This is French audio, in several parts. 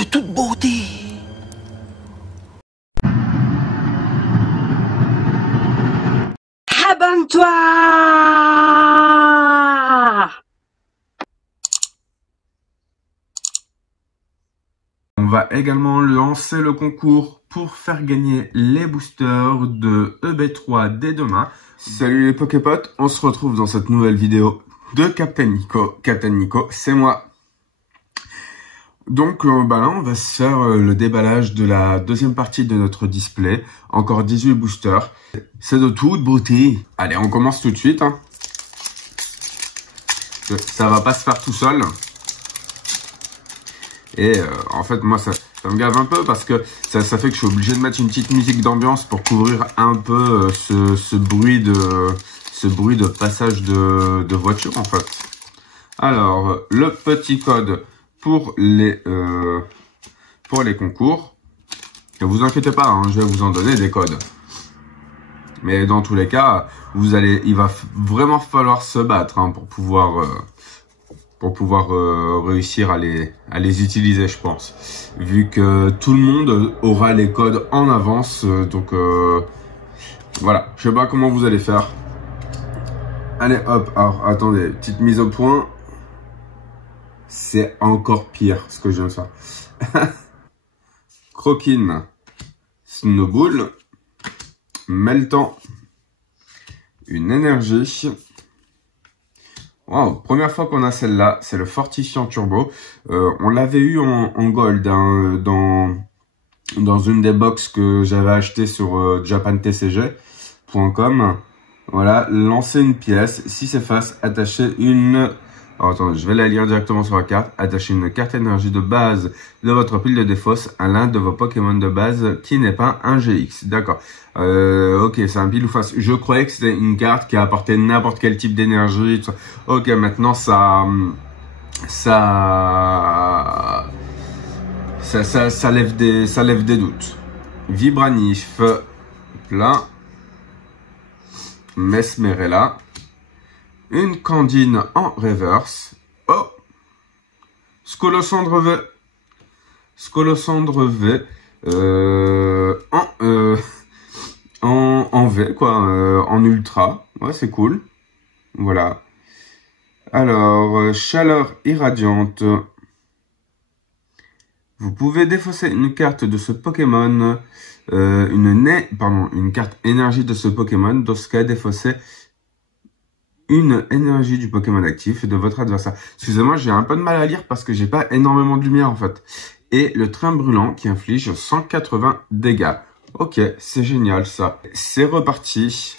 est de toute beauté. Abonne-toi! On va également lancer le concours pour faire gagner les boosters de EB3 dès demain. Salut les Poképotes, on se retrouve dans cette nouvelle vidéo de Captain Nico. Captain Nico, c'est moi. Donc là, on va se faire le déballage de la deuxième partie de notre display. Encore 18 boosters. C'est de toute beauté. Allez, on commence tout de suite. Hein. Ça va pas se faire tout seul. Et en fait, moi, ça me gave un peu parce que ça fait que je suis obligé de mettre une petite musique d'ambiance pour couvrir un peu ce bruit de passage de voiture, en fait. Alors, le petit code pour les concours. Ne vous inquiétez pas, hein, je vais vous en donner des codes. Mais dans tous les cas, il va vraiment falloir se battre hein, pour pouvoir réussir à les utiliser, je pense. Vu que tout le monde aura les codes en avance, donc voilà. Je sais pas comment vous allez faire. Allez, hop. Alors, attendez, petite mise au point. C'est encore pire ce que je viens de faire. Croquine, Snowball, Meltan, une énergie. Wow, première fois qu'on a celle-là, c'est le Fortifiant Turbo. On l'avait eu en gold hein, dans une des box que j'avais acheté sur japantcg.com. Voilà, lancer une pièce. Si c'est face, attacher une... Alors, attendez, je vais la lire directement sur la carte. Attachez une carte énergie de base de votre pile de défausse à l'un de vos Pokémon de base qui n'est pas un GX. D'accord. Ok, c'est un pile ou face. Je croyais que c'était une carte qui apportait n'importe quel type d'énergie. Ok, maintenant ça lève des doutes. Vibranif, plein. Mesmerella. Une Candine en reverse. Oh! Scolosandre V. Scolosandre V. En V, quoi. En ultra. Ouais, c'est cool. Voilà. Alors, chaleur irradiante. Vous pouvez défausser une carte de ce Pokémon. Une carte énergie de ce Pokémon. Dans ce cas, défausser une énergie du Pokémon actif de votre adversaire. Excusez-moi, j'ai un peu de mal à lire parce que j'ai pas énormément de lumière en fait. Et le train brûlant qui inflige 180 dégâts. Ok, c'est génial ça. C'est reparti.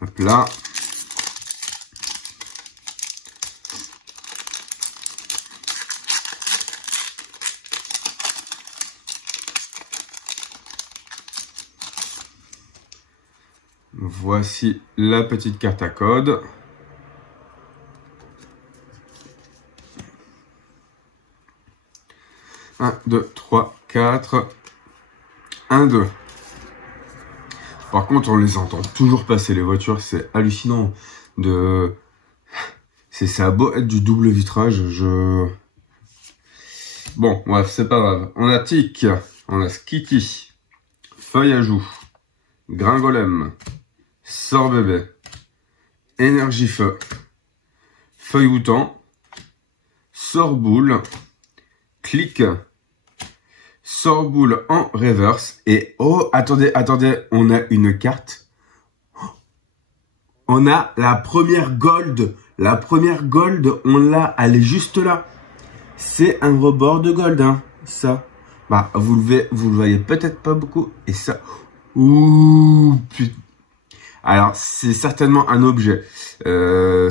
Hop là. Voici la petite carte à code. Un, 2, 3, 4. 1, 2. Par contre, on les entend toujours passer les voitures. C'est hallucinant. Ça a beau être du double vitrage. Bon, bref, c'est pas grave. On a Tic. On a Skitty. Feuille à joue. Gringolem. Sort bébé, énergie feu, feuille outan, sort boule, clic, sort boule en reverse et oh attendez, on a une carte, on a la première gold, on l'a, elle est juste là, c'est un rebord de gold hein, ça, bah vous le voyez peut-être pas beaucoup et ça, ouh putain. Alors, c'est certainement un objet. Ouais,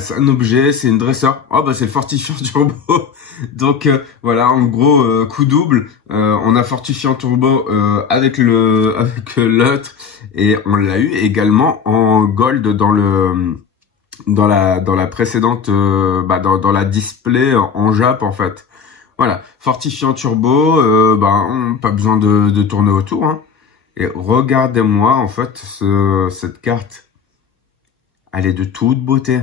c'est un objet, c'est une dresseur. Oh, bah, c'est le Fortifiant Turbo. Donc, voilà, en gros, coup double. On a Fortifiant Turbo avec l'autre. Et on l'a eu également en gold dans la précédente, dans la display en Jap, en fait. Voilà. Fortifiant Turbo, pas besoin de tourner autour, hein. Et regardez-moi, en fait, cette carte. Elle est de toute beauté.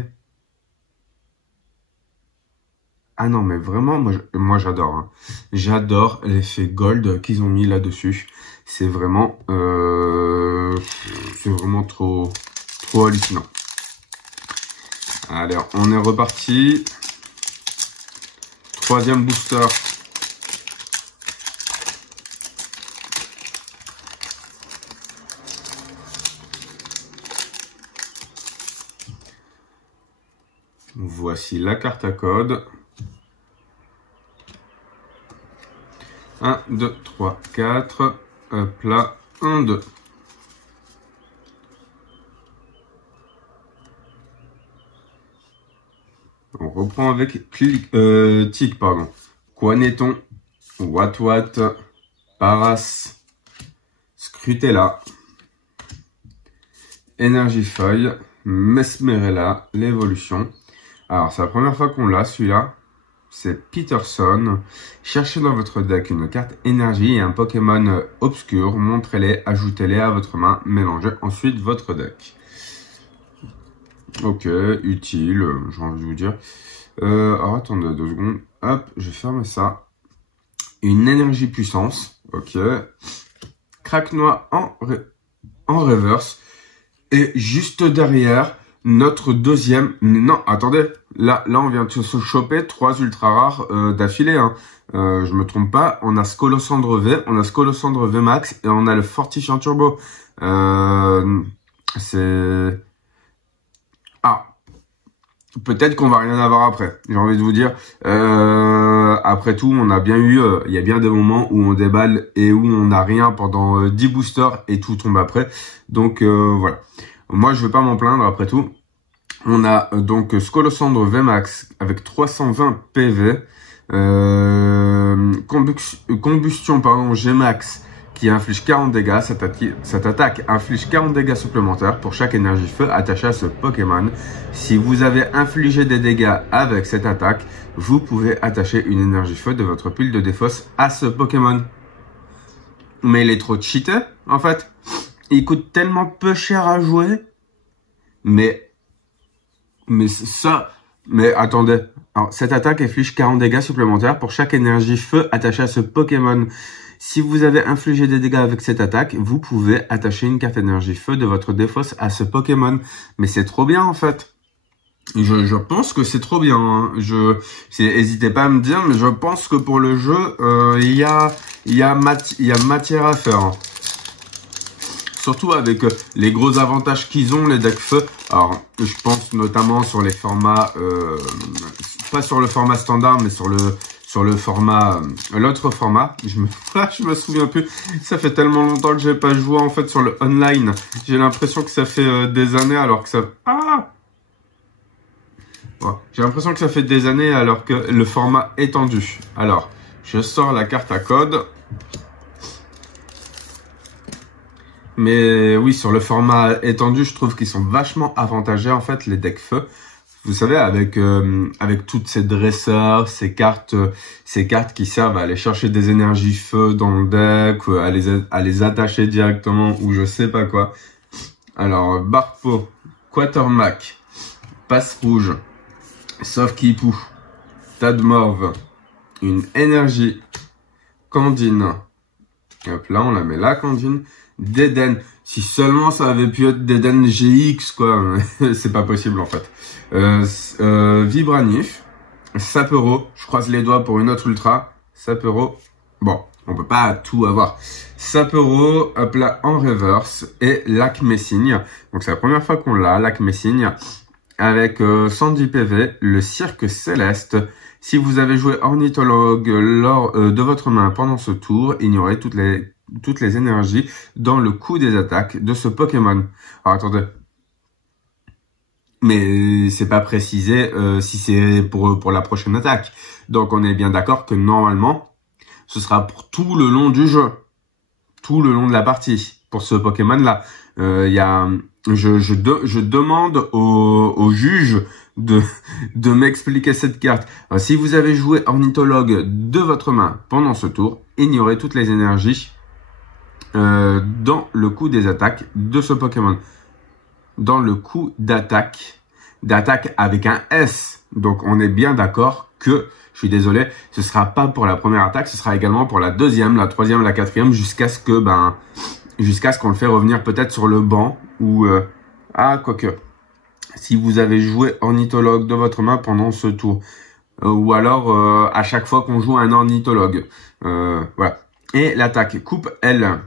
Ah non, mais vraiment, moi j'adore. Hein. J'adore l'effet gold qu'ils ont mis là-dessus. C'est vraiment trop hallucinant. Allez, on est reparti. Troisième booster. Voici la carte à code. 1, 2, 3, 4. Hop là. 1, 2. On reprend avec Tic, pardon. Quaneton, Wat, Paras, Scrutella, Energifeuille, Mesmerella, l'évolution. Alors, c'est la première fois qu'on l'a, celui-là. C'est Peterson. Cherchez dans votre deck une carte énergie et un Pokémon obscur. Montrez-les, ajoutez-les à votre main. Mélangez ensuite votre deck. Ok, utile, j'ai envie de vous dire. Alors, attendez 2 secondes. Hop, je vais fermer ça. Une énergie puissance. Ok. Craque-noix en reverse. Et juste derrière, notre deuxième... Non, attendez. Là, on vient de se choper 3 ultra rares d'affilée. Hein. Je me trompe pas. On a Scolosandre V, on a Scolosandre V Max et on a le Fortifiant Turbo. C'est... Ah, peut-être qu'on va rien avoir après. J'ai envie de vous dire. Après tout, on a bien eu... Il y a bien des moments où on déballe et où on n'a rien pendant 10 boosters et tout tombe après. Donc, voilà. Moi, je vais pas m'en plaindre après tout. On a donc Scolosandre VMAX avec 320 PV. Combustion, pardon, Gmax qui inflige 40 dégâts. Cette attaque inflige 40 dégâts supplémentaires pour chaque énergie feu attachée à ce Pokémon. Si vous avez infligé des dégâts avec cette attaque, vous pouvez attacher une énergie feu de votre pile de défausse à ce Pokémon. Mais il est trop cheaté, en fait. Il coûte tellement peu cher à jouer. Mais attendez. Alors, cette attaque inflige 40 dégâts supplémentaires pour chaque énergie feu attachée à ce Pokémon. Si vous avez infligé des dégâts avec cette attaque, vous pouvez attacher une carte énergie feu de votre défausse à ce Pokémon. Mais c'est trop bien, en fait. Je pense que c'est trop bien. Hein. N'hésitez pas à me dire, mais je pense que pour le jeu, il y a matière à faire. Hein. Surtout avec les gros avantages qu'ils ont, les decks feu. Alors, je pense notamment sur les formats, pas sur le format standard, mais sur le format, l'autre format. Je me souviens plus. Ça fait tellement longtemps que j'ai pas joué en fait sur le online. J'ai l'impression que ça fait des années alors que ça. J'ai l'impression que ça fait des années alors que le format étendu. Alors, je sors la carte à code. Mais oui, sur le format étendu, je trouve qu'ils sont vachement avantagés, en fait, les decks feu. Vous savez, avec toutes ces dresseurs, ces cartes qui servent à aller chercher des énergies feu dans le deck, à les attacher directement, ou je sais pas quoi. Alors, Barpo, Quatermack, Passe Rouge, Sauf-Kipou, Tadmorve, une énergie, Candine. Hop là, on la met là, Candine. Déden. Si seulement ça avait pu être Déden GX, quoi. C'est pas possible, en fait. Vibranif. Sapero. Je croise les doigts pour une autre ultra. Sapero. Bon, on peut pas tout avoir. Sapero, hop là, en reverse. Et Lac Messigne. Donc, c'est la première fois qu'on l'a, Lac Messigne. Avec 110 PV. Le Cirque Céleste. Si vous avez joué Ornithologue lors de votre main pendant ce tour, ignorez toutes les énergies dans le coup des attaques de ce Pokémon. Alors attendez. Mais c'est pas précisé si c'est pour la prochaine attaque. Donc on est bien d'accord que normalement, ce sera pour tout le long du jeu. Tout le long de la partie. Pour ce Pokémon-là. Je demande au juge de m'expliquer cette carte. Alors, si vous avez joué Ornithologue de votre main pendant ce tour, ignorez toutes les énergies dans le coup des attaques de ce Pokémon. Dans le coup d'attaque avec un S. Donc on est bien d'accord que Je suis désolé, ce sera pas pour la première attaque, ce sera également pour la deuxième, la troisième, la quatrième, jusqu'à ce qu'on le fait revenir peut-être sur le banc ou quoique. Si vous avez joué ornithologue de votre main pendant ce tour, ou alors à chaque fois qu'on joue un ornithologue, voilà. Et l'attaque coupe L.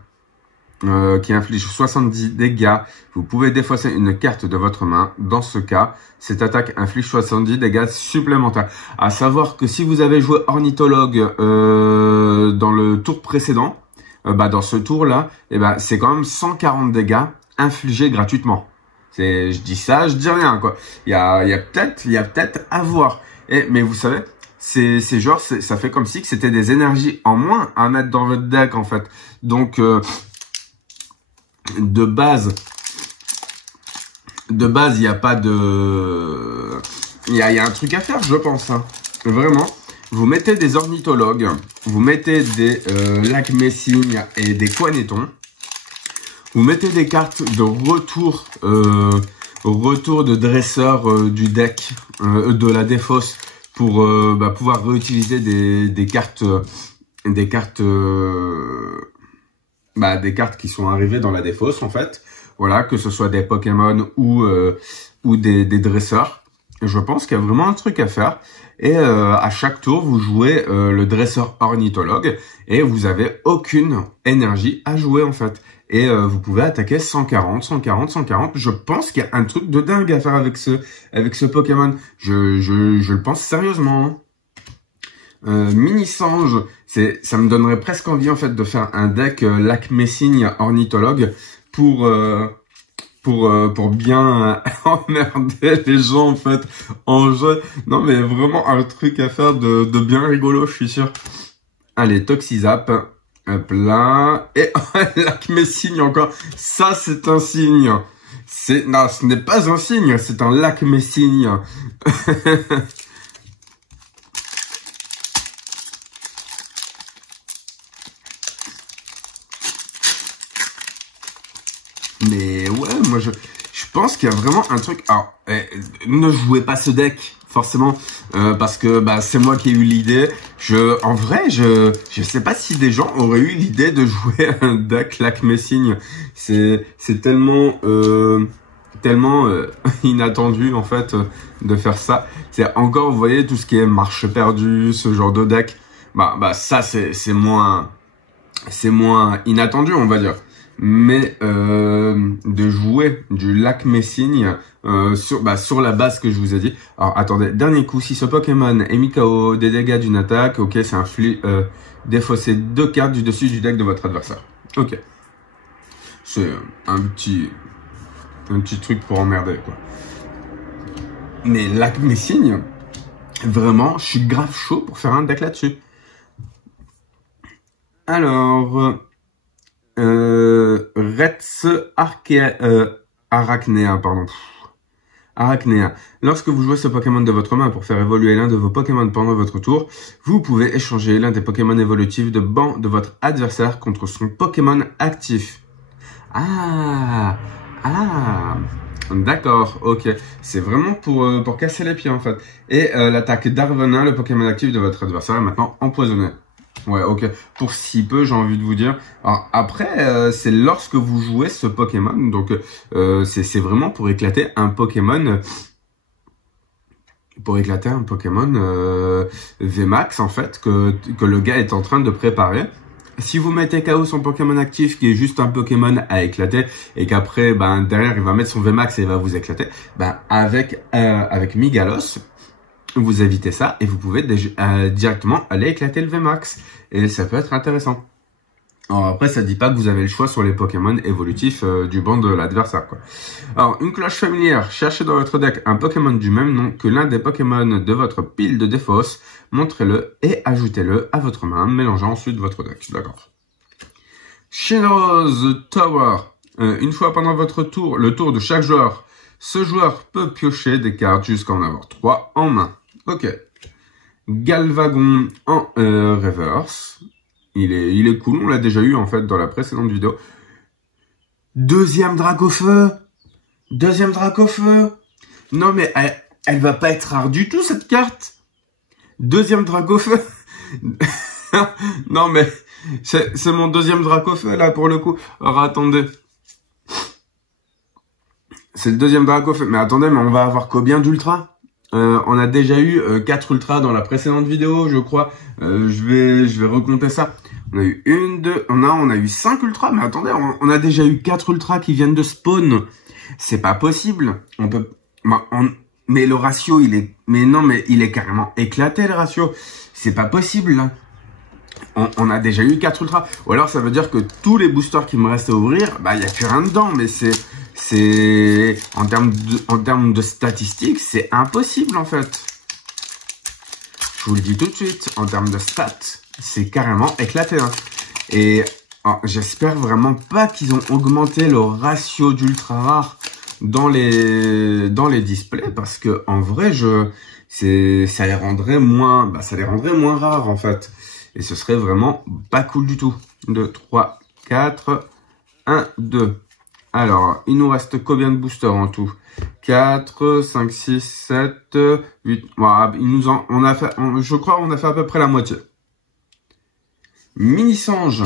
Qui inflige 70 dégâts. Vous pouvez défausser une carte de votre main. Dans ce cas, cette attaque inflige 70 dégâts supplémentaires. À savoir que si vous avez joué ornithologue dans le tour précédent, dans ce tour-là, c'est quand même 140 dégâts infligés gratuitement. Je dis ça, je dis rien, quoi. Il y a peut-être à voir. Mais vous savez, c'est genre, ça fait comme si que c'était des énergies en moins à mettre dans votre deck, en fait. Donc, de base, il n'y a pas de... Il y a un truc à faire, je pense. Hein. Vraiment, vous mettez des ornithologues, vous mettez des lac-messignes et des coinétons. Vous mettez des cartes de retour de dresseur du deck, de la défausse, pour pouvoir réutiliser des cartes qui sont arrivées dans la défausse, en fait. Voilà, que ce soit des Pokémon ou des dresseurs. Je pense qu'il y a vraiment un truc à faire. Et à chaque tour, vous jouez le dresseur ornithologue et vous avez aucune énergie à jouer, en fait. Et vous pouvez attaquer 140, 140, 140. Je pense qu'il y a un truc de dingue à faire avec ce Pokémon. Je le pense sérieusement, hein. Mini-Sange, ça me donnerait presque envie en fait de faire un deck lac-messignes ornithologue pour bien emmerder les gens en fait en jeu. Non mais vraiment un truc à faire de bien rigolo, je suis sûr. Allez, Toxizap, hop là, et lac-messignes encore. Ça c'est un signe. Non, ce n'est pas un signe, c'est un lac-messignes. Mais ouais, moi je pense qu'il y a vraiment un truc. Alors, ne jouez pas ce deck forcément parce que c'est moi qui ai eu l'idée. En vrai, je sais pas si des gens auraient eu l'idée de jouer un deck lac-messignes. C'est tellement inattendu en fait de faire ça. C'est encore, vous voyez, tout ce qui est marche perdue, ce genre de deck. Ça c'est moins inattendu, on va dire. Mais de jouer du lac-messignes sur la base que je vous ai dit. Alors attendez, dernier coup, si ce Pokémon est mis KO des dégâts d'une attaque, ok, c'est inflige défausser 2 cartes du dessus du deck de votre adversaire. Ok. C'est un petit truc pour emmerder, quoi. Mais lac-messignes, vraiment, je suis grave chaud pour faire un deck là-dessus. Alors... Retz Arachnéa, pardon. Arachnéa. Lorsque vous jouez ce Pokémon de votre main pour faire évoluer l'un de vos Pokémon pendant votre tour, vous pouvez échanger l'un des Pokémon évolutifs de banc de votre adversaire contre son Pokémon actif. D'accord, ok. C'est vraiment pour casser les pieds en fait. Et l'attaque d'Arvenin, le Pokémon actif de votre adversaire, est maintenant empoisonné. Ouais, ok. Pour si peu, j'ai envie de vous dire. Alors après, c'est lorsque vous jouez ce Pokémon, donc c'est vraiment pour éclater un Pokémon, VMAX en fait que le gars est en train de préparer. Si vous mettez KO son Pokémon actif qui est juste un Pokémon à éclater et qu'après derrière il va mettre son VMAX et il va vous éclater, avec Migalos, vous évitez ça et vous pouvez directement aller éclater le VMAX. Et ça peut être intéressant. Alors après, ça dit pas que vous avez le choix sur les Pokémon évolutifs du banc de l'adversaire, quoi. Alors, une cloche familière. Cherchez dans votre deck un Pokémon du même nom que l'un des Pokémon de votre pile de défausse. Montrez-le et ajoutez-le à votre main. Mélangez ensuite votre deck. D'accord. Shadow's Tower. Une fois pendant votre tour, le tour de chaque joueur, ce joueur peut piocher des cartes jusqu'à en avoir 3 en main. Ok. Galvagon en reverse. Il est cool, on l'a déjà eu en fait dans la précédente vidéo. Deuxième Dracofeu. Non mais elle va pas être rare du tout cette carte. Deuxième Dracofeu. Non, mais c'est mon deuxième Dracofeu, là, pour le coup. Alors, attendez. C'est le deuxième Dracofeu. Mais attendez, mais on va avoir combien d'ultra? On a déjà eu 4 ultras dans la précédente vidéo, je crois. Je vais recompter ça. On a eu une, deux, on a eu 5 ultras. Mais attendez, on a déjà eu 4 ultras qui viennent de spawn. C'est pas possible. On peut, mais le ratio, il est, mais non, mais il est carrément éclaté, le ratio. C'est pas possible, là. On a déjà eu 4 ultras. Ou alors, ça veut dire que tous les boosters qui me restent à ouvrir, bah, il y a plus rien dedans. Mais en termes de statistiques, c'est impossible, en fait. Je vous le dis tout de suite. En termes de stats, c'est carrément éclaté, hein. Et j'espère vraiment pas qu'ils ont augmenté le ratio d'ultra rares dans les displays, parce que en vrai, ça les rendrait moins rares, en fait. Et ce serait vraiment pas cool du tout. 2, 3, 4, 1, 2. Alors, il nous reste combien de boosters en tout? 4, 5, 6, 7, 8. Voilà, je crois qu'on a fait à peu près la moitié. Mini-Sange.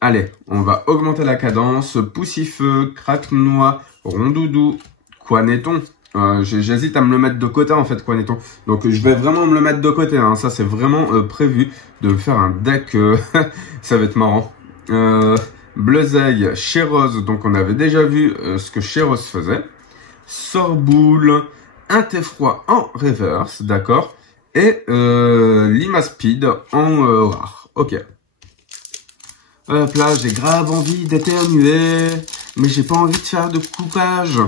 Allez, on va augmenter la cadence. Poussifeu, Craque-Noix, Rondoudou, Quaneton. J'hésite à me le mettre de côté, en fait, Quaneton. Donc, je vais vraiment me le mettre de côté, hein. Ça, c'est vraiment prévu de me faire un deck. Ça va être marrant. Bleuzeil, Chéros. Donc, on avait déjà vu ce que Chéros faisait. Sorboule, Inteffroi en reverse, d'accord. Et Limaspeed en rare. Ok. Hop là, j'ai grave envie d'éternuer, mais j'ai pas envie de faire de coupage.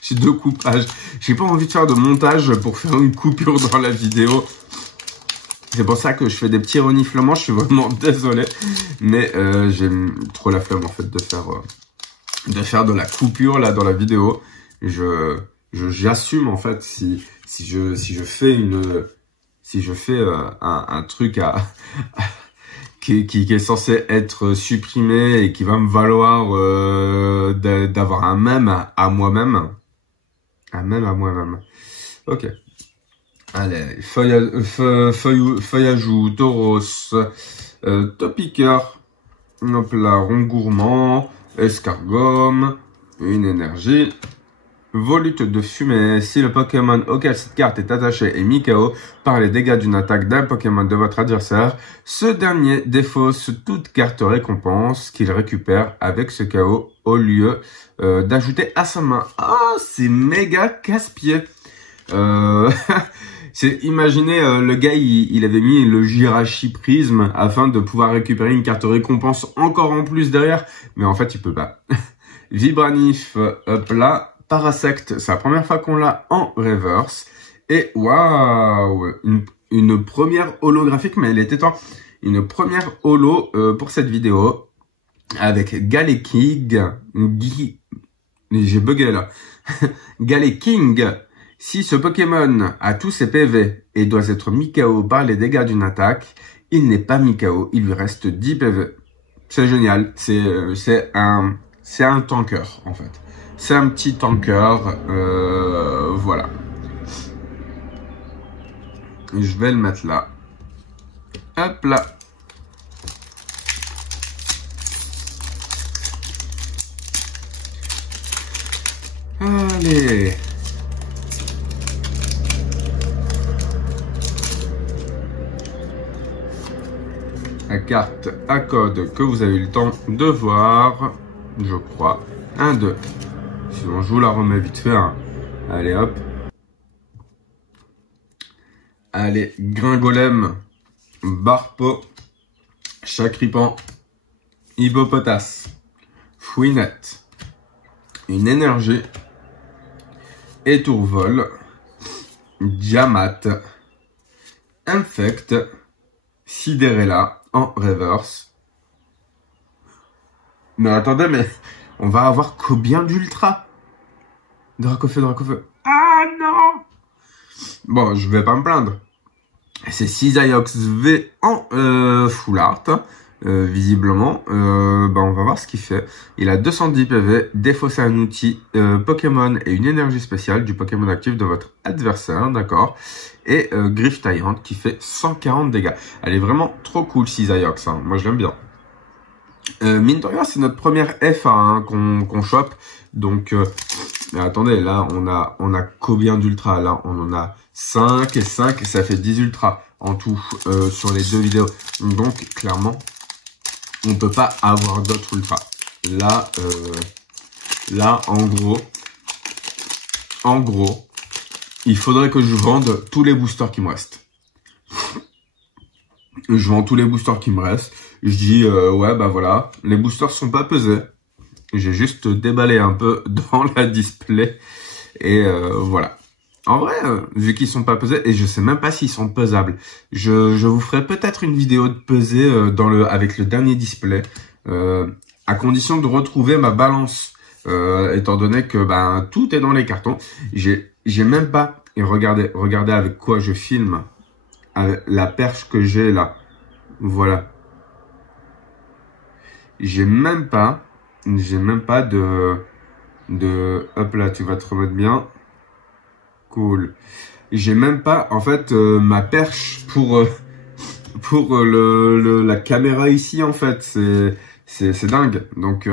J'ai 2 coupages. J'ai pas envie de faire de montage pour faire une coupure dans la vidéo. C'est pour ça que je fais des petits reniflements. Je suis vraiment désolé, mais j'ai trop la flemme, en fait, de faire de la coupure là dans la vidéo. J'assume, en fait, si je fais un truc qui est censé être supprimé et qui va me valoir d'avoir un mème à moi-même. Un mème à moi-même. Ok. Allez, Feuillajou, Tauros, Topiqueur, hop là, Rond Gourmand, Escargome, une énergie. Volute de fumée. Si le Pokémon auquel cette carte est attachée est mis KO par les dégâts d'une attaque d'un Pokémon de votre adversaire, ce dernier défausse toute carte récompense qu'il récupère avec ce KO au lieu d'ajouter à sa main. Ah, c'est méga casse-pied. Imaginez, le gars, il avait mis le Jirachi Prisme afin de pouvoir récupérer une carte récompense encore en plus derrière. Mais en fait, il peut pas. Vibranif, hop là. Parasect, c'est la première fois qu'on l'a en reverse. Et waouh, une première holographique, mais elle était temps. Une première holo pour cette vidéo avec Galeking. J'ai bugué là. Galeking. Si ce Pokémon a tous ses PV et doit être mis KO par les dégâts d'une attaque, il n'est pas mis KO, il lui reste 10 PV. C'est génial. C'est un tanker, en fait. C'est un petit tanker, voilà. Je vais le mettre là. Hop là. Allez. La carte à code que vous avez eu le temps de voir, je crois. 1, 2. Sinon, je vous la remets vite fait. Hein. Allez, hop. Allez, Gringolem, Barpo, Chacripan, Hippopotas, Fouinette, une énergie, Étourvol, Diamat, Infect, Sidérella en reverse. Mais attendez, mais on va avoir combien d'ultra? Dracofeu. Ah non! Bon, je vais pas me plaindre. C'est Cisaiox V en full art. visiblement. On va voir ce qu'il fait. Il a 210 PV, défausser un outil Pokémon et une énergie spéciale du Pokémon actif de votre adversaire, d'accord. Et griffe taillante qui fait 140 dégâts. Elle est vraiment trop cool, Cisaiox, hein. Moi je l'aime bien. Mine de rien, c'est notre première FA hein, qu'on chope. Donc, mais attendez, là, on a combien d'ultra? Là, on en a 5 et 5, ça fait 10 ultras en tout sur les 2 vidéos. Donc, clairement, on peut pas avoir d'autres ultras. Là, en gros, il faudrait que je vende tous les boosters qui me restent. Je vends tous les boosters qui me restent. Je dis, ouais, bah voilà, les boosters sont pas pesés. J'ai juste déballé un peu dans la display. Et voilà. En vrai, vu qu'ils sont pas pesés, et je sais même pas s'ils sont pesables, je vous ferai peut-être une vidéo de pesée avec le dernier display, à condition de retrouver ma balance, étant donné que ben tout est dans les cartons. J'ai même pas, et regardez avec quoi je filme, avec la perche que j'ai là, voilà. J'ai même pas de hop là, tu vas te remettre bien. Cool. J'ai même pas, en fait, ma perche pour la caméra ici, en fait. C'est dingue. Donc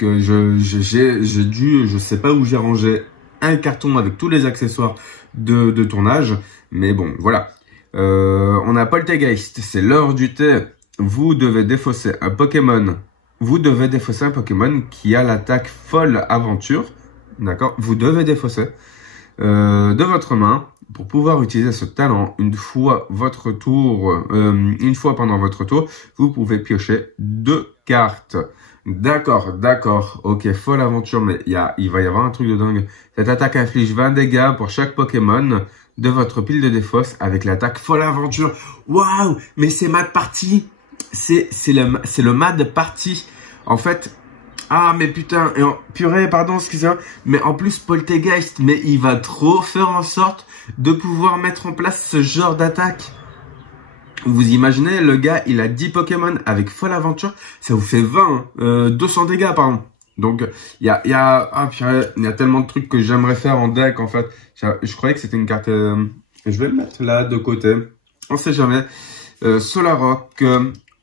j'ai dû, je sais pas où j'ai rangé un carton avec tous les accessoires de tournage. Mais bon, voilà. On a Poltergeist. C'est l'heure du thé. Vous devez défausser un Pokémon. Vous devez défausser un Pokémon qui a l'attaque folle aventure. D'accord? Vous devez défausser de votre main pour pouvoir utiliser ce talent une fois votre tour. Une fois pendant votre tour, vous pouvez piocher 2 cartes. D'accord. Ok, folle aventure, mais il va y avoir un truc de dingue. Cette attaque inflige 20 dégâts pour chaque Pokémon de votre pile de défausse avec l'attaque folle aventure. Waouh! Mais c'est Mad Party! C'est le Mad Party. En fait, ah mais putain, purée, pardon, excusez-moi, mais en plus Poltergeist, mais il va trop faire en sorte de pouvoir mettre en place ce genre d'attaque. Vous imaginez, le gars, il a 10 Pokémon avec folle aventure, ça vous fait 20, 200 dégâts, pardon. Donc, il y a tellement de trucs que j'aimerais faire en deck, en fait. Je croyais que c'était une carte, je vais le mettre là, de côté. On sait jamais. Solarok,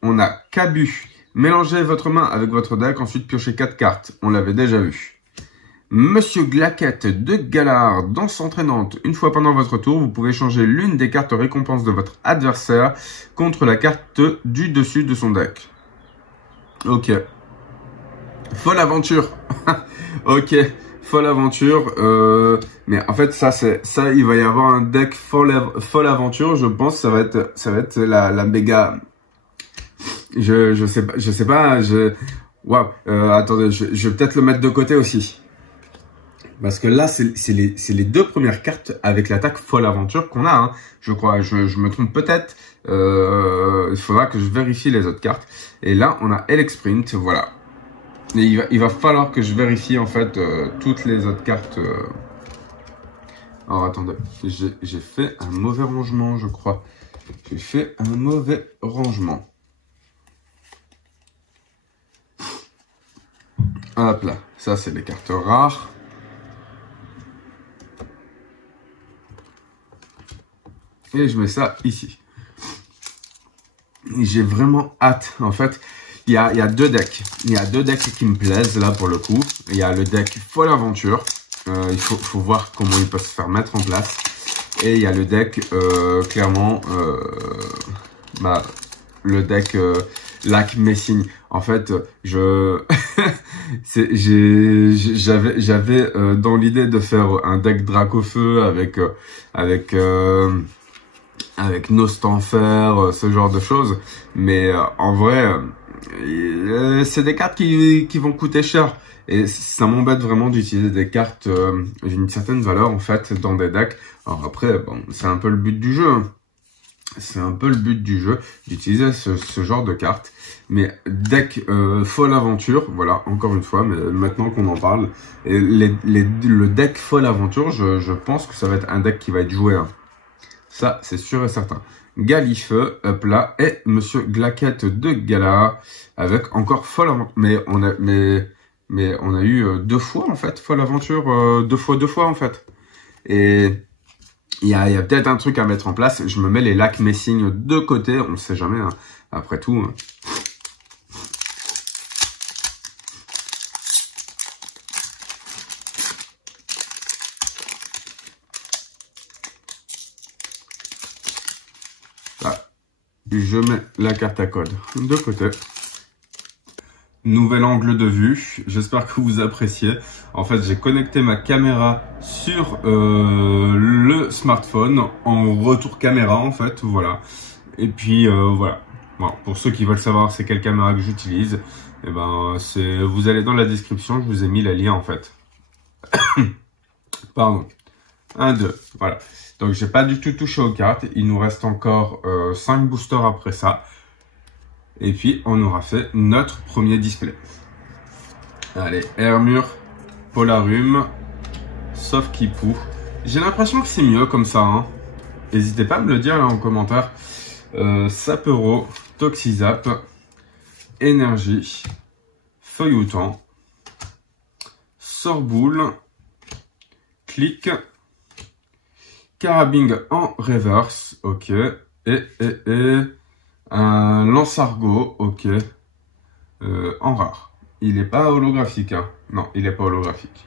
on a Kabu. Mélangez votre main avec votre deck, ensuite piochez 4 cartes. On l'avait déjà vu. Monsieur Glaquette de Galar, danse entraînante. Une fois pendant votre tour, vous pouvez changer l'une des cartes récompenses de votre adversaire contre la carte du dessus de son deck. Ok. Folle aventure. Ok. Folle aventure. Mais en fait, ça, il va y avoir un deck folle aventure. Je pense que ça va être la méga. Je sais pas, waouh, attendez, je vais peut-être le mettre de côté aussi. Parce que là, c'est les 2 premières cartes avec l'attaque folle aventure qu'on a, hein, je crois. Je me trompe peut-être. Il faudra que je vérifie les autres cartes. Et là, on a Elec Sprint, voilà. Et il va falloir que je vérifie, en fait, toutes les autres cartes. Alors, attendez, j'ai fait un mauvais rangement, je crois. J'ai fait un mauvais rangement. Hop là, ça c'est les cartes rares. Et je mets ça ici. J'ai vraiment hâte. En fait, il y a 2 decks. Il y a 2 decks qui me plaisent là pour le coup. Il y a le deck Folle Aventure. Il faut voir comment il peut se faire mettre en place. Et il y a le deck clairement le deck Lac Messing. En fait, j'avais dans l'idée de faire un deck Dracofeu avec Nostanfer, ce genre de choses. Mais en vrai, c'est des cartes qui vont coûter cher. Et ça m'embête vraiment d'utiliser des cartes d'une certaine valeur en fait dans des decks. Alors après, bon, c'est un peu le but du jeu. Hein. C'est un peu le but du jeu d'utiliser ce genre de cartes. Mais deck Folle Aventure, voilà, encore une fois, mais maintenant qu'on en parle, et le deck Folle Aventure, je pense que ça va être un deck qui va être joué. Hein. Ça, c'est sûr et certain. Galifeu, hop là, et Monsieur Glaquette de Galar, avec encore Folle Aventure. Mais on a eu 2 fois, en fait, Folle Aventure, 2 fois, en fait. Et il y a peut-être un truc à mettre en place. Je me mets les lacs Messing de côté, on ne sait jamais, hein. Après tout. Hein. Je mets la carte à code de côté. Nouvel angle de vue. J'espère que vous appréciez. En fait, j'ai connecté ma caméra sur le smartphone en retour caméra, en fait. Voilà. Et puis, voilà. Bon, pour ceux qui veulent savoir c'est quelle caméra que j'utilise, eh ben, vous allez dans la description. Je vous ai mis les liens, en fait. Pardon. 1, 2. Voilà. Donc, j'ai pas du tout touché aux cartes. Il nous reste encore 5 boosters après ça. Et puis, on aura fait notre premier display. Allez, Hermure, Polarum, sauf Kipou. J'ai l'impression que c'est mieux comme ça. Hein. N'hésitez pas à me le dire là en commentaire. Sapero, Toxizap, Énergie, Feuilleton, Sorboule, Clic, Carabing en reverse, ok, et un Lance-Argot, ok, en rare. Il n'est pas holographique, hein. Non, il n'est pas holographique.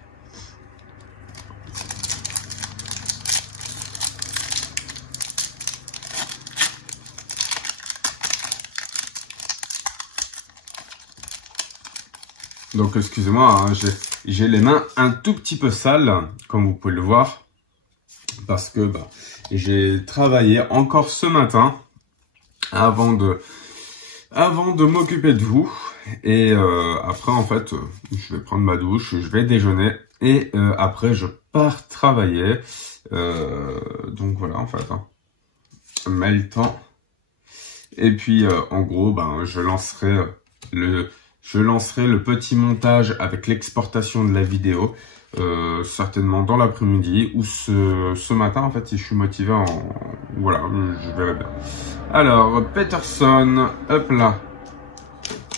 Donc, excusez-moi, hein, j'ai les mains un tout petit peu sales, comme vous pouvez le voir. Parce que j'ai travaillé encore ce matin avant de m'occuper de vous. Et après, en fait, je vais prendre ma douche, je vais déjeuner. Et après, je pars travailler. Donc voilà, en fait. Hein. Mais le temps. Et puis, en gros, je lancerai le petit montage avec l'exportation de la vidéo. Certainement dans l'après-midi ou ce matin, en fait, si je suis motivé, voilà, je verrai bien. Alors, Peterson, hop là,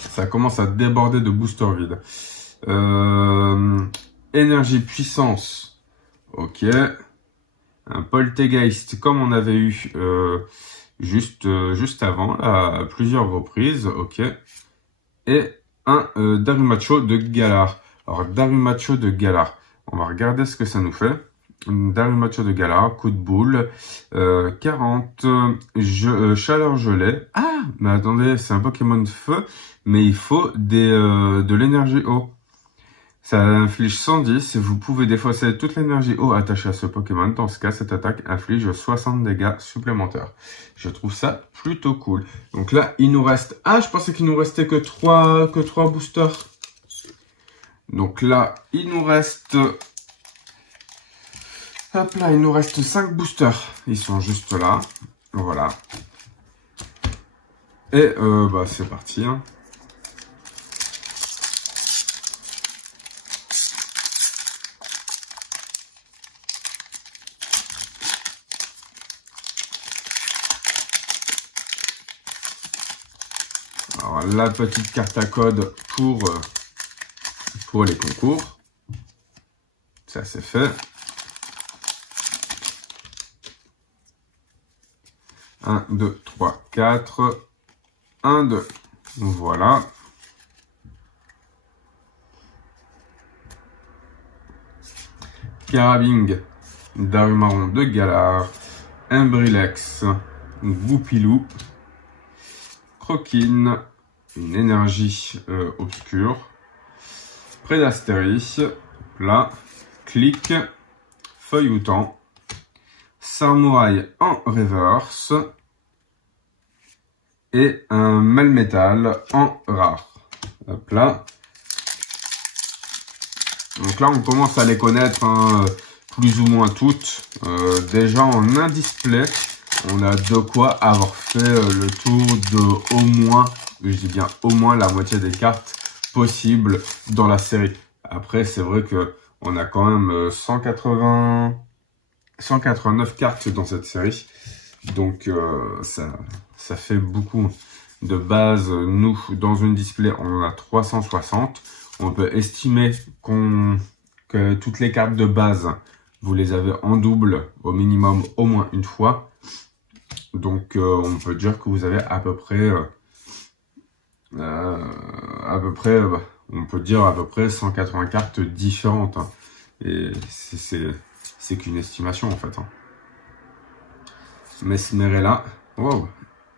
ça commence à déborder de booster vide. Énergie, puissance, ok. Un Poltergeist, comme on avait eu juste avant, là, à plusieurs reprises, ok. Et un Darumacho de Galar. Alors, Darumacho de Galar. On va regarder ce que ça nous fait. Darumacho de Galar, coup de boule, 40, chaleur gelée. Ah, mais attendez, c'est un Pokémon de feu, mais il faut de l'énergie eau. Ça inflige 110 et vous pouvez défausser toute l'énergie eau attachée à ce Pokémon. Dans ce cas, cette attaque inflige 60 dégâts supplémentaires. Je trouve ça plutôt cool. Donc là, il nous reste... Ah, je pensais qu'il nous restait que 3 boosters. Donc là, il nous reste... Hop là, il nous reste 5 boosters. Ils sont juste là. Voilà. Et c'est parti. Hein. Alors, la petite carte à code pour les concours. Ça, c'est fait. 1, 2, 3, 4. 1, 2. Voilà. Carabing, Darumaron de Galar. Imbrilex, Goupilou. Croquine, une énergie obscure. Prédastérie, là. Clic, Feuilleton. Samouraï en reverse. Et un Melmetal en rare. Hop là. Donc là, on commence à les connaître hein, plus ou moins toutes. Déjà en un display, on a de quoi avoir fait le tour de au moins, je dis bien au moins la moitié des cartes possibles dans la série. Après, c'est vrai que on a quand même 189 cartes dans cette série. Donc ça fait beaucoup de base. Nous, dans une display, on en a 360. On peut estimer que toutes les cartes de base, vous les avez en double au minimum au moins une fois. Donc on peut dire que vous avez à peu près on peut dire à peu près 180 cartes différentes. Hein. Et c'est qu'une estimation en fait. Hein. Mesmerella. Wow.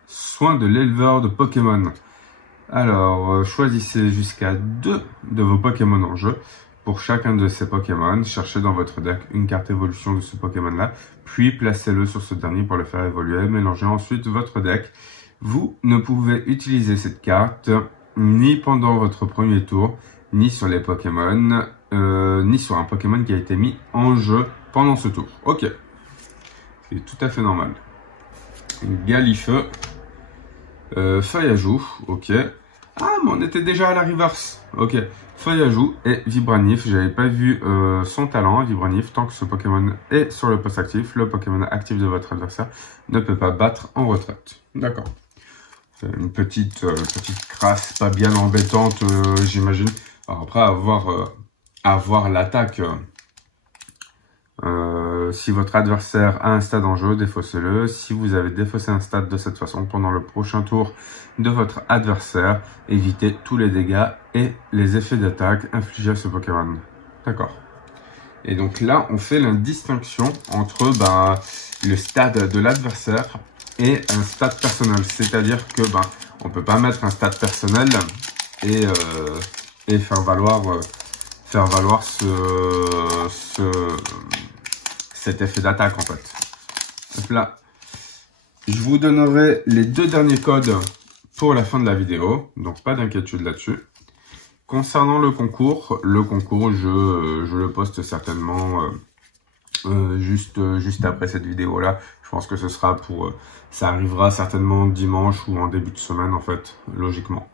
Soin de l'éleveur de Pokémon. Alors, choisissez jusqu'à 2 de vos Pokémon en jeu. Pour chacun de ces Pokémon, cherchez dans votre deck une carte évolution de ce Pokémon-là, puis placez-le sur ce dernier pour le faire évoluer. Mélangez ensuite votre deck. Vous ne pouvez utiliser cette carte ni pendant votre premier tour, ni sur les Pokémon, ni sur un Pokémon qui a été mis en jeu pendant ce tour. Ok, c'est tout à fait normal. Galifeu, Feuillajou, ok. Ah, mais on était déjà à la reverse. Ok, Feuillajou et Vibranif. J'avais pas vu son talent, Vibranif. Tant que ce Pokémon est sur le poste actif, le Pokémon actif de votre adversaire ne peut pas battre en retraite. D'accord. C'est une petite crasse pas bien embêtante, j'imagine. Après, avoir l'attaque. Si votre adversaire a un stade en jeu, défaussez-le. Si vous avez défaussé un stade de cette façon pendant le prochain tour de votre adversaire, évitez tous les dégâts et les effets d'attaque infligés à ce Pokémon. D'accord. Et donc là, on fait la distinction entre le stade de l'adversaire et un stade personnel. C'est-à-dire que on peut pas mettre un stade personnel et faire valoir cet effet d'attaque en fait. Donc là, je vous donnerai les 2 derniers codes pour la fin de la vidéo, donc pas d'inquiétude là-dessus. Concernant le concours, je le poste certainement juste après cette vidéo là. Je pense que ce sera ça arrivera certainement dimanche ou en début de semaine en fait, logiquement.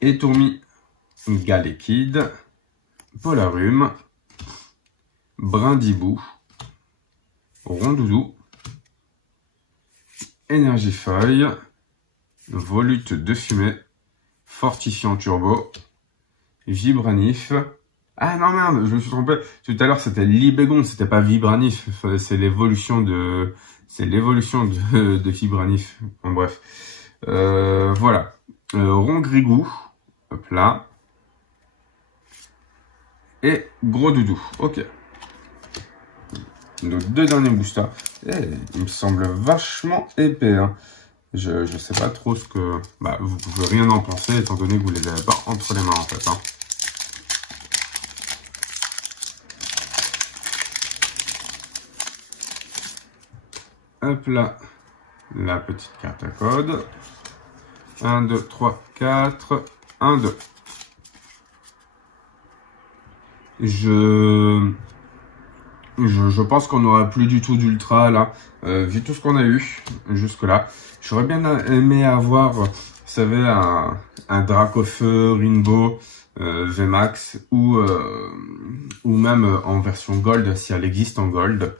Étourmi, Galekid, Polarum, Brindibou, Rondoudou, Énergifeuille, Volute de fumée, Fortifiant Turbo, Vibranif. Ah non merde, je me suis trompé. Tout à l'heure c'était Libégon, c'était pas Vibranif. C'est l'évolution de Vibranif. Bon, bref. Voilà. Rongrigou. Hop là. Et Gros Doudou. Ok. Nos 2 derniers boosters. Il me semble vachement épais. Hein. Je sais pas trop ce que... vous pouvez rien en penser étant donné que vous les avez pas entre les mains en fait. Hein. Hop là. La petite carte à code. 1, 2, 3, 4. 1, 2. Je pense qu'on n'aura plus du tout d'ultra là, vu tout ce qu'on a eu jusque là. J'aurais bien aimé avoir, vous savez, un Dracofeu, Rainbow, VMAX ou même en version Gold si elle existe en Gold.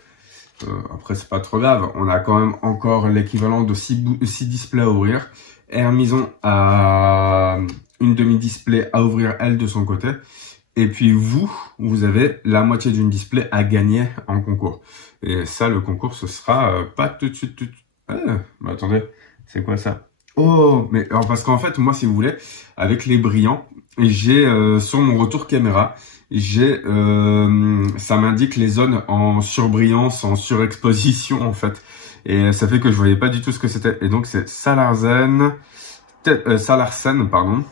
Après c'est pas trop grave, on a quand même encore l'équivalent de 6 displays à ouvrir. Hermison a une demi-display à ouvrir elle de son côté. Et puis vous avez la moitié d'une display à gagner en concours. Et ça, le concours, ce sera pas tout de suite. Attendez, c'est quoi ça? Oh, mais alors parce qu'en fait, moi, si vous voulez, avec les brillants, j'ai sur mon retour caméra, ça m'indique les zones en surbrillance, en surexposition en fait. Et ça fait que je voyais pas du tout ce que c'était. Et donc c'est Salarsen, pardon.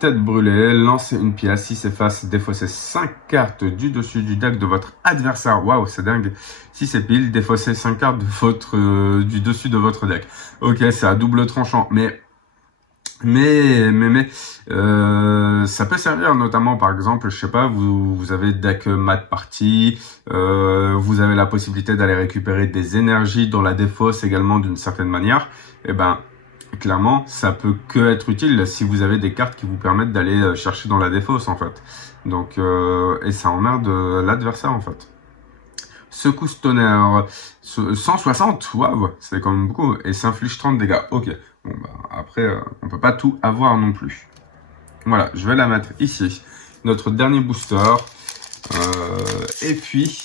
Tête brûlée, lancez une pièce, si c'est face, défaussez 5 cartes du dessus du deck de votre adversaire. Waouh, c'est dingue. Si c'est pile, défaussez 5 cartes de du dessus de votre deck. Ok, c'est à double tranchant, mais ça peut servir notamment par exemple, je sais pas, vous avez deck mat party, vous avez la possibilité d'aller récupérer des énergies dont la défausse également d'une certaine manière. Et clairement, ça peut que être utile si vous avez des cartes qui vous permettent d'aller chercher dans la défausse en fait. Donc, et ça emmerde l'adversaire en fait. Secousse tonnerre, 160, waouh, c'est quand même beaucoup. Et ça inflige 30 dégâts. Ok, bon bah après, on peut pas tout avoir non plus. Voilà, je vais la mettre ici. Notre dernier booster. Et puis,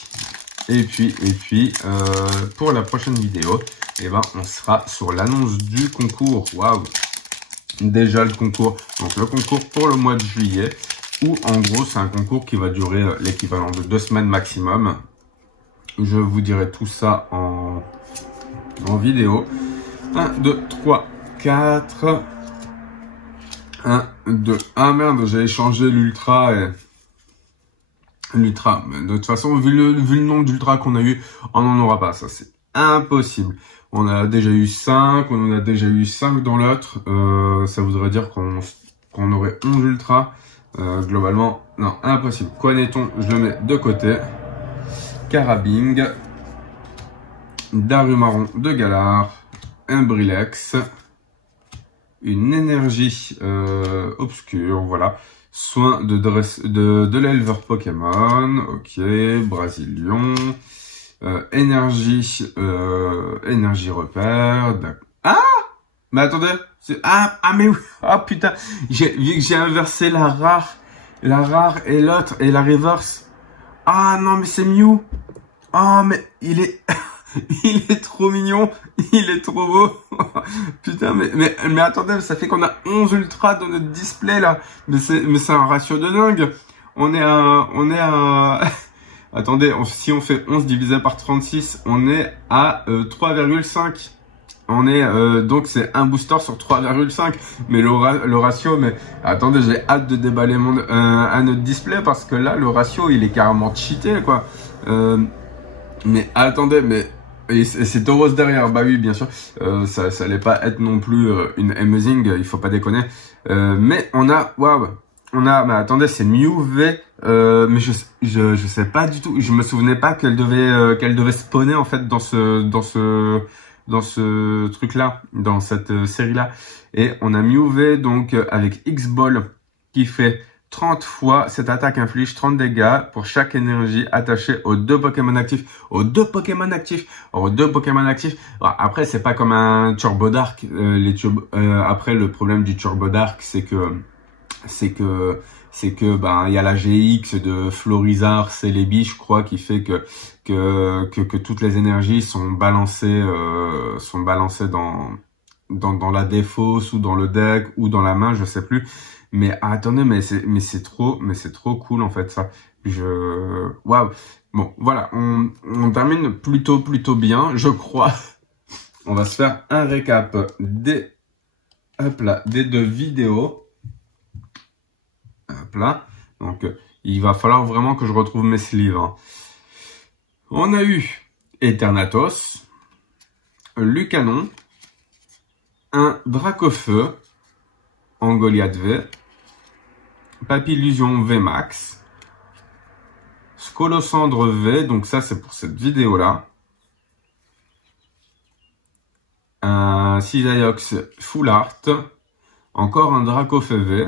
pour la prochaine vidéo, eh ben, on sera sur l'annonce du concours. Waouh! Déjà le concours. Donc le concours pour le mois de juillet, où en gros c'est un concours qui va durer l'équivalent de 2 semaines maximum. Je vous dirai tout ça en vidéo. 1, 2, 3, 4. 1, 2. Ah merde, j'ai échangé l'ultra et... L'ultra. De toute façon, vu le nombre d'ultra qu'on a eu, on n'en aura pas. Ça, c'est impossible. On a déjà eu 5, on en a déjà eu 5 dans l'autre. Ça voudrait dire qu'on aurait 11 ultra. Globalement, non, impossible. Quaneton, je le mets de côté. Carabing. Darumaron de Galar. Un Brilex. Une énergie obscure, voilà. Soin de l'éleveur Pokémon, ok, Brasilion, énergie repère, ah, mais attendez, mais oui, ah putain, vu que j'ai inversé la rare et l'autre et la reverse, ah non mais c'est Mew, ah mais il est il est trop mignon, il est trop beau. Putain, mais attendez, ça fait qu'on a 11 ultras dans notre display là. Mais c'est un ratio de dingue. On est à attendez, si on fait 11 divisé par 36, on est à 3,5. On est donc c'est un booster sur 3,5. Mais le ratio, mais attendez, j'ai hâte de déballer un autre display parce que là le ratio il est carrément cheaté quoi. Mais attendez, mais et c'est Tauros derrière, bah oui bien sûr, ça allait pas être non plus une amazing, il faut pas déconner. Mais on a, waouh, mais attendez, c'est Mew V, mais je sais pas du tout, je me souvenais pas qu'elle devait spawner en fait dans ce truc là, dans cette série là. Et on a Mew V donc avec X-Ball qui fait 30 fois, cette attaque inflige 30 dégâts pour chaque énergie attachée aux 2 Pokémon actifs. Aux 2 Pokémon actifs. Après, c'est pas comme un Turbo Dark. Après, le problème du Turbo Dark, c'est que ben il y a la GX de Florizarre, Celebi, je crois, qui fait que toutes les énergies sont balancées dans la défausse ou dans le deck ou dans la main, je sais plus. Mais attendez, mais c'est trop cool en fait ça. Waouh. Bon, voilà, on termine plutôt bien, je crois. On va se faire un récap des 2 vidéos. Hop là. Donc il va falloir vraiment que je retrouve mes sleeves. Hein. On a eu Eternatus, Lucanon, un Dracofeu en Goliath V, Papillusion V Max, Scolosandre V, donc ça c'est pour cette vidéo là, un Cisaiox Full Art, encore un Dracofeu V,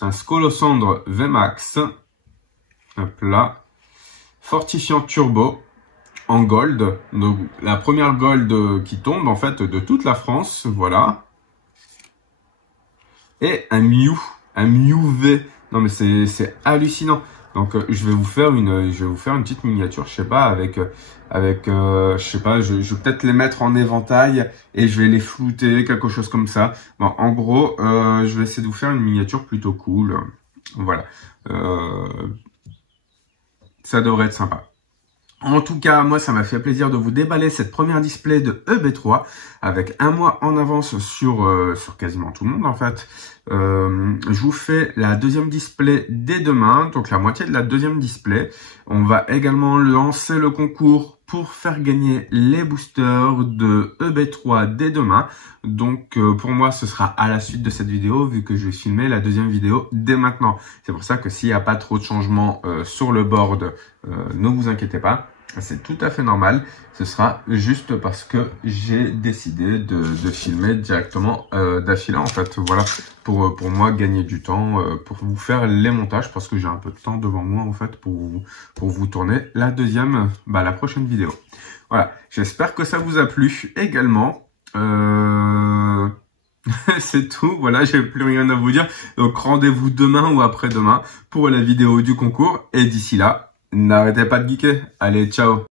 un Scolosandre V Max, hop là, Fortifiant Turbo en gold, donc la première gold qui tombe en fait de toute la France, voilà. Et un Mew V. Non mais c'est hallucinant. Donc je vais vous faire une petite miniature, je sais pas, je sais pas, je vais peut-être les mettre en éventail et je vais les flouter, quelque chose comme ça. Bon, en gros, je vais essayer de vous faire une miniature plutôt cool. Voilà. Ça devrait être sympa. En tout cas, moi, ça m'a fait plaisir de vous déballer cette première display de EB3 avec un mois en avance sur quasiment tout le monde, en fait. Je vous fais la deuxième display dès demain, donc la moitié de la deuxième display. On va également lancer le concours pour faire gagner les boosters de EB3 dès demain. Donc, pour moi, ce sera à la suite de cette vidéo, vu que je vais filmer la deuxième vidéo dès maintenant. C'est pour ça que s'il n'y a pas trop de changements sur le board, ne vous inquiétez pas. C'est tout à fait normal. Ce sera juste parce que j'ai décidé de filmer directement d'affilée, en fait. Voilà, pour moi, gagner du temps, pour vous faire les montages, parce que j'ai un peu de temps devant moi, en fait, pour vous tourner la la prochaine vidéo. Voilà, j'espère que ça vous a plu également. C'est tout, voilà, j'ai plus rien à vous dire. Donc rendez-vous demain ou après-demain pour la vidéo du concours. Et d'ici là, n'arrêtez pas de geeker. Allez, ciao!